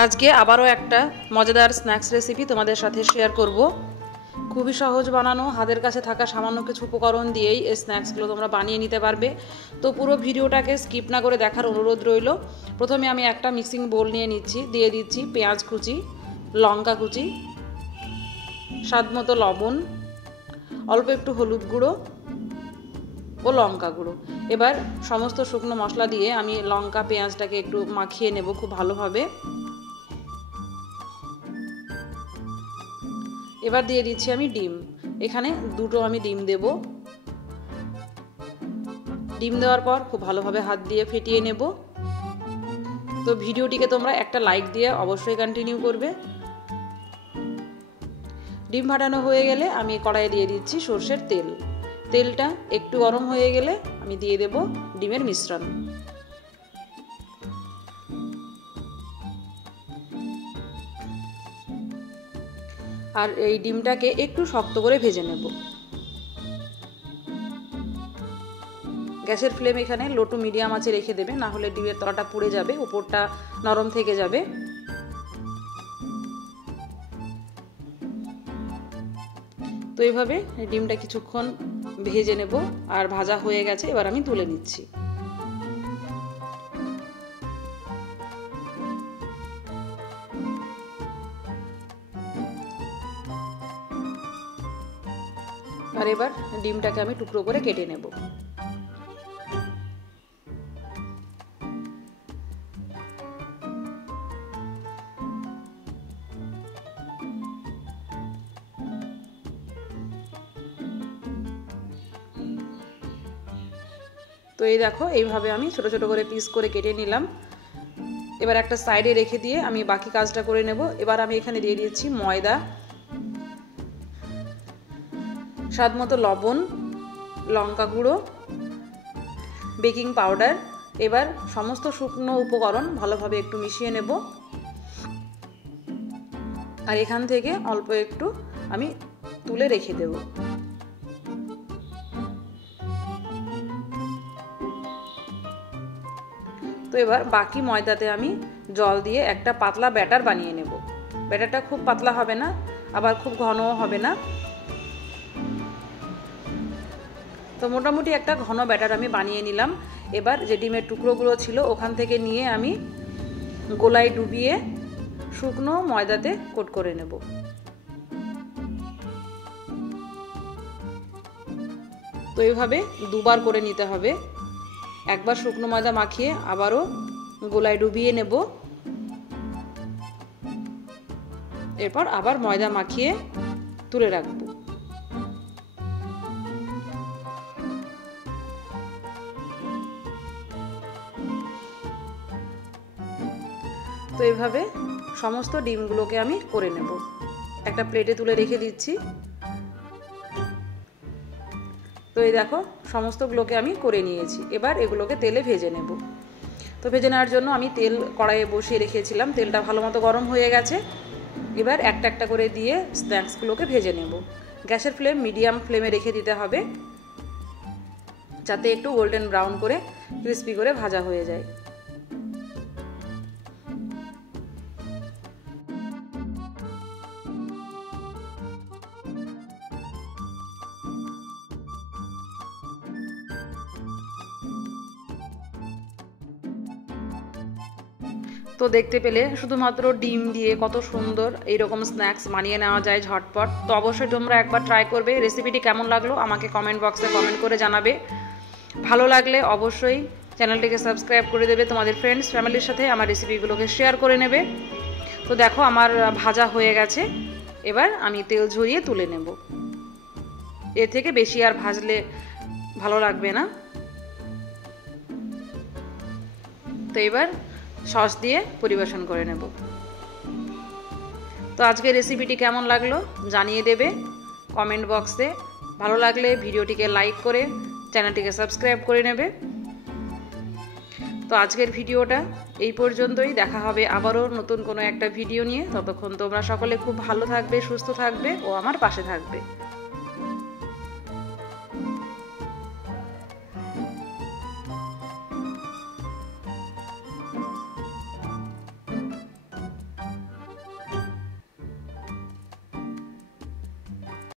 আজকে আবারও একটা মজাদার স্ন্যাক্স রেসিপি তোমাদের সাথে শেয়ার করব। খুবই সহজ বানানো, হাতের কাছে থাকা সামান্য কিছু উপকরণ দিয়েই এই স্ন্যাক্সগুলো তোমরা বানিয়ে নিতে পারবে। তো পুরো ভিডিওটাকে স্কিপ না করে দেখার অনুরোধ রইল। প্রথমে আমি একটা মিক্সিং বোল নিয়ে নিচ্ছি, দিয়ে দিচ্ছি পেঁয়াজ কুচি, লঙ্কা কুচি, স্বাদ মতো লবণ, অল্প একটু হলুদ গুঁড়ো ও লঙ্কা গুঁড়ো। এবার সমস্ত শুকনো মশলা দিয়ে আমি লঙ্কা পেঁয়াজটাকে একটু মাখিয়ে নেব খুব ভালোভাবে। এবার দিয়ে দিচ্ছি আমি ডিম, এখানে দুটো আমি ডিম দেব। ডিম দেওয়ার পর খুব ভালোভাবে হাত দিয়ে ফেটিয়ে নেব। তো ভিডিওটিকে তোমরা একটা লাইক দিয়ে অবশ্যই কন্টিনিউ করবে। ডিম ফাটানো হয়ে গেলে আমি কড়াইয়ে দিয়ে দিচ্ছি সরষের তেল। তেলটা একটু গরম হয়ে গেলে আমি দিয়ে দেব ডিমের মিশ্রণ। আর এই ডিমটাকে একটু শক্ত করে ভেজে নেব। গ্যাসের ফ্লেম এখানে লো টু মিডিয়াম আঁচে রেখে দেবে, না হলে ডিমের তলাটা পুড়ে যাবে, উপরটা নরম থেকে যাবে। তো এইভাবে ডিমটা কিছুক্ষণ ভেজে নেব। আর ভাজা হয়ে গেছে, এবার আমি তুলে নিচ্ছি। আর এবার ডিমটাকে আমি টুকরো করে কেটে নেব। তো এই দেখো, এইভাবে আমি ছোট ছোট করে পিস করে কেটে নিলাম। এবার একটা সাইডে রেখে দিয়ে আমি বাকি কাজটা করে নেব। এবার আমি এখানে দিয়ে দিচ্ছি ময়দা, স্বাদ মতো লবণ, লঙ্কা গুঁড়ো, বেকিং পাউডার। এবার সমস্ত শুকনো উপকরণ ভালোভাবে একটু মিশিয়ে নেব। আর এখান থেকে অল্প একটু আমি তুলে রেখে দেব। তো এবার বাকি ময়দাতে আমি জল দিয়ে একটা পাতলা ব্যাটার বানিয়ে নেব। ব্যাটারটা খুব পাতলা হবে না, আবার খুব ঘনও হবে না। তো মোটামুটি একটা ঘন ব্যাটার আমি বানিয়ে নিলাম। এবার যে ডিমের টুকরোগুলো ছিল ওখান থেকে নিয়ে আমি গোলায় ডুবিয়ে শুকনো ময়দাতে কোট করে নেব। তো এইভাবে দুবার করে নিতে হবে। একবার শুকনো ময়দা মাখিয়ে আবারও গোলায় ডুবিয়ে নেব। এরপর আবার ময়দা মাখিয়ে তুলে রাখবো। তো এইভাবে সমস্ত ডিমগুলোকে আমি করে নেব। একটা প্লেটে তুলে রেখে দিচ্ছি। তো এই দেখো, সমস্তগুলোকে আমি করে নিয়েছি। এবার এগুলোকে তেলে ভেজে নেব। তো ভেজে নেওয়ার জন্য আমি তেল কড়াইয়ে বসিয়ে রেখেছিলাম, তেলটা ভালো মতো গরম হয়ে গেছে। এবার একটা একটা করে দিয়ে স্ন্যাক্সগুলোকে ভেজে নেব। গ্যাসের ফ্লেম মিডিয়াম ফ্লেমে রেখে দিতে হবে, যাতে একটু গোল্ডেন ব্রাউন করে ক্রিস্পি করে ভাজা হয়ে যায়। তো দেখতে পেলে শুধুমাত্র ডিম দিয়ে কত সুন্দর এইরকম স্ন্যাক্স বানিয়ে নেওয়া যায় ঝটপট। তো অবশ্যই তোমরা একবার ট্রাই করবে। রেসিপিটি কেমন লাগলো আমাকে কমেন্ট বক্সে কমেন্ট করে জানাবে। ভালো লাগলে অবশ্যই চ্যানেলটিকে সাবস্ক্রাইব করে দেবে, তোমাদের ফ্রেন্ডস ফ্যামিলির সাথে আমার রেসিপিগুলোকে শেয়ার করে নেবে। তো দেখো, আমার ভাজা হয়ে গেছে। এবার আমি তেল ঝরিয়ে তুলে নেব। এর থেকে বেশি আর ভাজলে ভালো লাগবে না। তো এবার সস দিয়ে পরিবেশন করে নেব। তো আজকের রেসিপিটি কেমন লাগলো জানিয়ে দেবে কমেন্ট বক্সে। ভালো লাগলে ভিডিওটিকে লাইক করে চ্যানেলটিকে সাবস্ক্রাইব করে নেবে। তো আজকের ভিডিওটা এই পর্যন্তই। দেখা হবে আবারও নতুন কোনো একটা ভিডিও নিয়ে। ততক্ষণ তোমরা সকলে খুব ভালো থাকবে, সুস্থ থাকবে ও আমার পাশে থাকবে।